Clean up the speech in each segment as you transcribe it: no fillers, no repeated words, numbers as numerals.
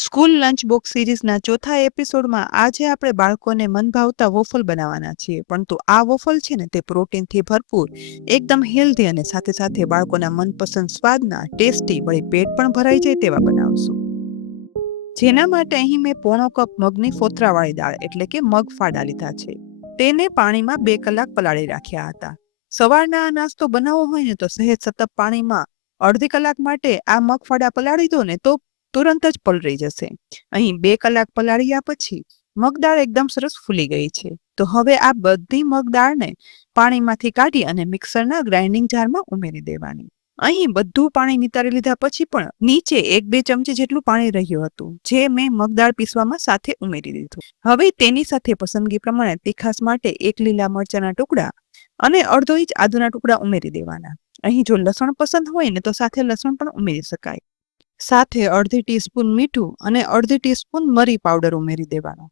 School lunch box સિરીઝના ચોથા એપિસોડમાં આજે આપણે બાળકોને મન ભાવતા વોફલ બનાવવાના છીએ. પરંતુ આ વોફલ છે ને તે પ્રોટીનથી ભરપૂર, એકદમ હેલ્ધી અને સાથે સાથે બાળકોના મનપસંદ સ્વાદના, ટેસ્ટી, વળી પેટ પણ ભરાઈ જાય તેવા બનાવશું. જેના માટે અહીં મેં પોણો કપ મગની ફોતરાવાળી દાળ એટલે કે મગફાડા લીધા છે. તેને પાણીમાં 2 કલાક પલાળી રાખ્યા હતા. સવારના આ નાસ્તો બનાવવો હોય ને તો સહેજ સતપ પાણીમાં અડધી કલાક માટે આ મગફાડા પલાળી દો ને તો તુરંત જ પલળી જશે. અહીં 2 કલાક પલાળ્યા પછી મગદાળ એકદમ સરસ ફૂલી ગઈ છે. તો હવે આ બધી મગદાળને પાણીમાંથી કાઢી અને મિક્સરના ગ્રાઇન્ડિંગ જારમાં ઉમેરી દેવાની. અહીં બધું પાણી નિતારી લીધા પછી પણ નીચે 1-2 ચમચી જેટલું પાણી રહ્યું હતું, જે મેં મગદાળ પીસવામાં સાથે ઉમેરી દીધું. હવે તેની સાથે પસંદગી પ્રમાણે તીખાસ માટે 1 લીલા મરચાના ટુકડા અને અડધો ઇંચ આદુના ટુકડા ઉમેરી દેવાના. અહીં જો લસણ પસંદ હોય ને તો સાથે લસણ પણ ઉમેરી શકાય. સાથે અડધી ટીસ્પૂન મીઠું અને અડધી ટીસ્પૂન મરી પાવડર ઉમેરી દેવાનો.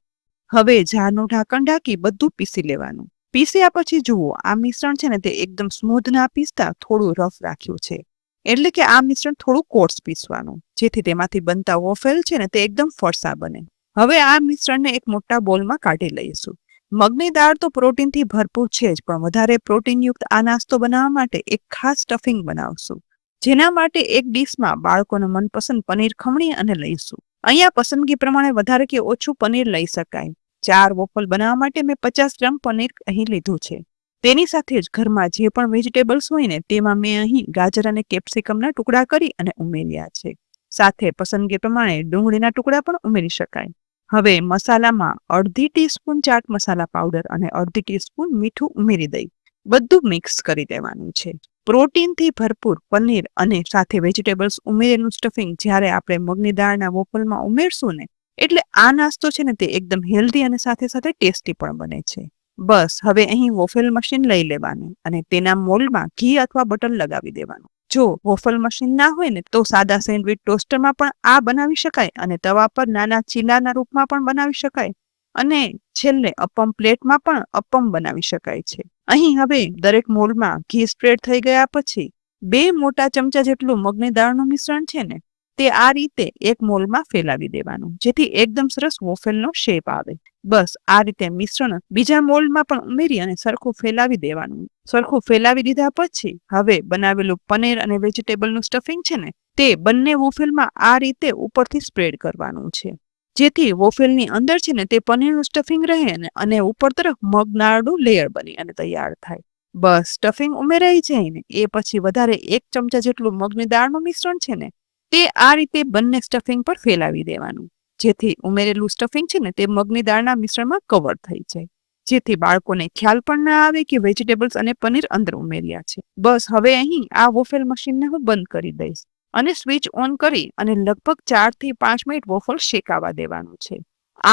હવે જારનું ઢાંકણ ઢાંકી બધું પીસી લેવાનું. પીસ્યા પછી જુઓ, આ મિશ્રણ છે ને તે એકદમ સ્મૂધ ના પીસતા થોડું રફ રાખ્યું છે. એટલે કે આ મિશ્રણ થોડું કોર્સ પીસવાનું, જેથી તેમાંથી બનતા વોફેલ છે ને તે એકદમ ફરસા બને. હવે આ મિશ્રણને એક મોટા બોલમાં કાઢી લઈશું. મગની દાળ તો પ્રોટીનથી ભરપૂર છે જ, પણ વધારે પ્રોટીનયુક્ત આ નાસ્તો બનાવવા માટે એક ખાસ સ્ટફિંગ બનાવશું. જેના માટે એક ડીશમાં બાળકોના મનપસંદ પનીર ખમણી અને લઈશું. અહીંયા પસંદગી પ્રમાણે વધારે કે ઓછું પનીર લઈ શકાય. 4 વોફલ બનાવવા માટે મેં 50 ગ્રામ પનીર અહીં લીધું છે. તેની સાથે જ ઘરમાં જે પણ વેજીટેબલ્સ હોય ને તેમાં મેં અહીં ગાજર અને કેપ્સિકમના ટુકડા કરી અને ઉમેર્યા છે. સાથે પસંદગી પ્રમાણે ડુંગળીના ટુકડા પણ ઉમેરી શકાય. હવે મસાલામાં અડધી ટીસ્પૂન ચાટ મસાલા પાવડર અને અડધી ટીસ્પૂન મીઠું ઉમેરી દઈ બધું મિક્સ કરી દેવાનું છે. પ્રોટીનથી ભરપૂર પનીર અને સાથે વેજીટેબલ્સ ઉમેરેલું સ્ટફિંગ જ્યારે આપણે મગની દાળના વોફલમાં ઉમેરશું ને એટલે આ નાસ્તો છે ને તે એકદમ હેલ્ધી અને સાથે સાથે ટેસ્ટી પણ બને છે. બસ હવે અહીં વોફેલ મશીન લઈ લેવાનું અને તેના મોલ્ડમાં ઘી અથવા બટર લગાવી દેવાનું. જો વોફલ મશીન ના હોય ને તો સાદા સેન્ડવિચ ટોસ્ટરમાં પણ આ બનાવી શકાય અને તવા પર નાના ચીલાના રૂપમાં પણ બનાવી શકાય અને છેલ્લે અપમ પ્લેટમાં પણ અપમ બનાવી શકાય છે. અહીં હવે દરેક મોલ્ડમાં ઘી સ્પ્રેડ થઈ ગયા પછી 2 મોટા ચમચા જેટલું મગની દાળનું મિશ્રણ છે ને તે આ રીતે એક મોલ્ડમાં ફેલાવી દેવાનું, જેથી એકદમ સરસ વોફેલનો શેપ આવે. બસ આ રીતે મિશ્રણ બીજા મોલ્ડમાં પણ ઉમેરી અને સરખું ફેલાવી દેવાનું. સરખું ફેલાવી દીધા પછી હવે બનાવેલું પનીર અને વેજીટેબલનું સ્ટફિંગ છે ને તે બંને વોફેલમાં આ રીતે ઉપરથી સ્પ્રેડ કરવાનું છે, જેથી વોફેલની અંદર છે ને તે પનીરનું સ્ટફિંગ રહે ને અને ઉપર તરફ મગદાળનું લેયર બની અને તૈયાર થાય. બસ સ્ટફિંગ ઉમેરાઈ જાય ને એ પછી વધારે 1 ચમચા જેટલું મગની દાળનું મિશ્રણ છે ને તે આ રીતે બંને સ્ટફિંગ પર ફેલાવી દેવાનું, જેથી ઉમેરેલું સ્ટફિંગ છે ને તે મગની દાળના મિશ્રણમાં કવર થઈ જાય, જેથી બાળકોને ખ્યાલ પણ ના આવે કે વેજીટેબલ્સ અને પનીર અંદર ઉમેર્યા છે. બસ હવે અહીં આ વોફેલ મશીનને હું બંધ કરી દઈશ અને સ્વિચ ઓન કરી અને લગભગ 4 થી 5 મિનિટ વોફલ શેકાવા દેવાનું છે.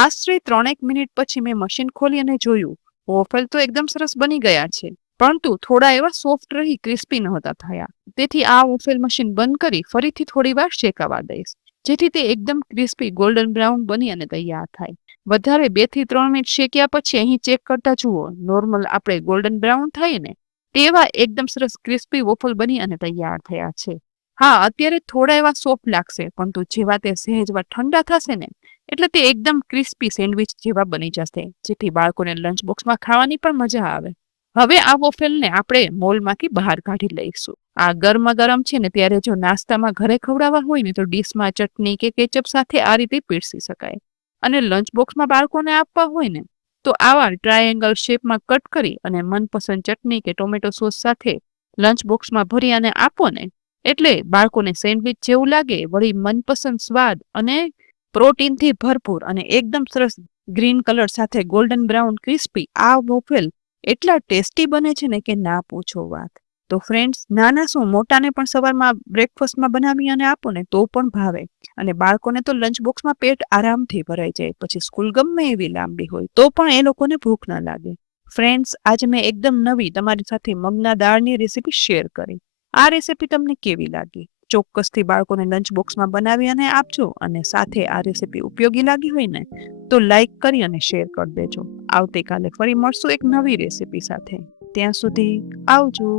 આશરે 3 મિનિટ પછી મેં મશીન ખોલી અને જોયું, વોફેલ તો એકદમ સરસ બની ગયા છે, પરંતુ થોડા એવા સોફ્ટ રહી ક્રિસ્પી નહોતા થયા. તેથી આ વોફેલ મશીન બંધ કરી ફરીથી થોડી વાર શેકાવા દઈશ, જેથી તે એકદમ ક્રિસ્પી ગોલ્ડન બ્રાઉન બની અને તૈયાર થાય. વધારે 2 થી 3 મિનિટ શેક્યા પછી અહીં ચેક કરતા જુઓ, નોર્મલ આપણે ગોલ્ડન બ્રાઉન થાય ને તેવા એકદમ સરસ ક્રિસ્પી વોફલ બની અને તૈયાર થયા છે. હા, અત્યારે થોડા એવા સોફ્ટ લાગશે, પરંતુ જેવા તે સહેજવા ઠંડા થશે ને એટલે તે એકદમ ક્રિસ્પી સેન્ડવિચ જેવા બની જશે, જેથી બાળકોને લંચ બોક્સમાં ખાવાની પણ મજા આવે. હવે આ વોફેલને આપણે મોલમાંથી બહાર કાઢી લઈશું. આ ગરમ છે ને ત્યારે જો નાસ્તામાં ઘરે ખવડાવવા હોય ને તો ડીશમાં ચટણી કે કેચઅપ સાથે આ રીતે પીરસી શકાય. અને લંચ બોક્સમાં બાળકોને આપવા હોય ને તો આવા ટ્રાયેંગલ શેપમાં કટ કરી અને મનપસંદ ચટણી કે ટોમેટો સોસ સાથે લંચ બોક્સમાં ભરી અને આપો ને એટલે બાળકોને સેન્ડવિચ જેવું લાગે, વળી મનપસંદ સ્વાદ અને પ્રોટીનથી ભરપૂર અને એકદમ સરસ ગ્રીન કલર સાથે ગોલ્ડન બ્રાઉન ક્રિસ્પી આ વોફેલ એટલા ટેસ્ટી બને છે ને કે ના પૂછો વાત. તો ફ્રેન્ડ્સ, નાના શું મોટાને પણ સવારમાં બ્રેકફાસ્ટમાં બનાવી અને આપો ને તો પણ ભાવે અને બાળકોને તો લંચ બોક્સમાં પેટ આરામથી ભરાઈ જાય. પછી સ્કૂલ ગમે એવી લાંબી હોય તો પણ એ લોકોને ભૂખ ના લાગે. ફ્રેન્ડ્સ, આજે મેં એકદમ નવી તમારી સાથે મગના દાળની રેસીપી શેર કરી. આ રેસીપી તમને કેવી લાગી? ચોક્કસથી બાળકોને લંચ બોક્સમાં બનાવી અને આપજો અને સાથે આ રેસીપી ઉપયોગી લાગી હોય ને તો લાઈક કરી અને શેર કરી દેજો. આવતીકાલે ફરી મળશું એક નવી રેસીપી સાથે. ત્યાં સુધી આવજો.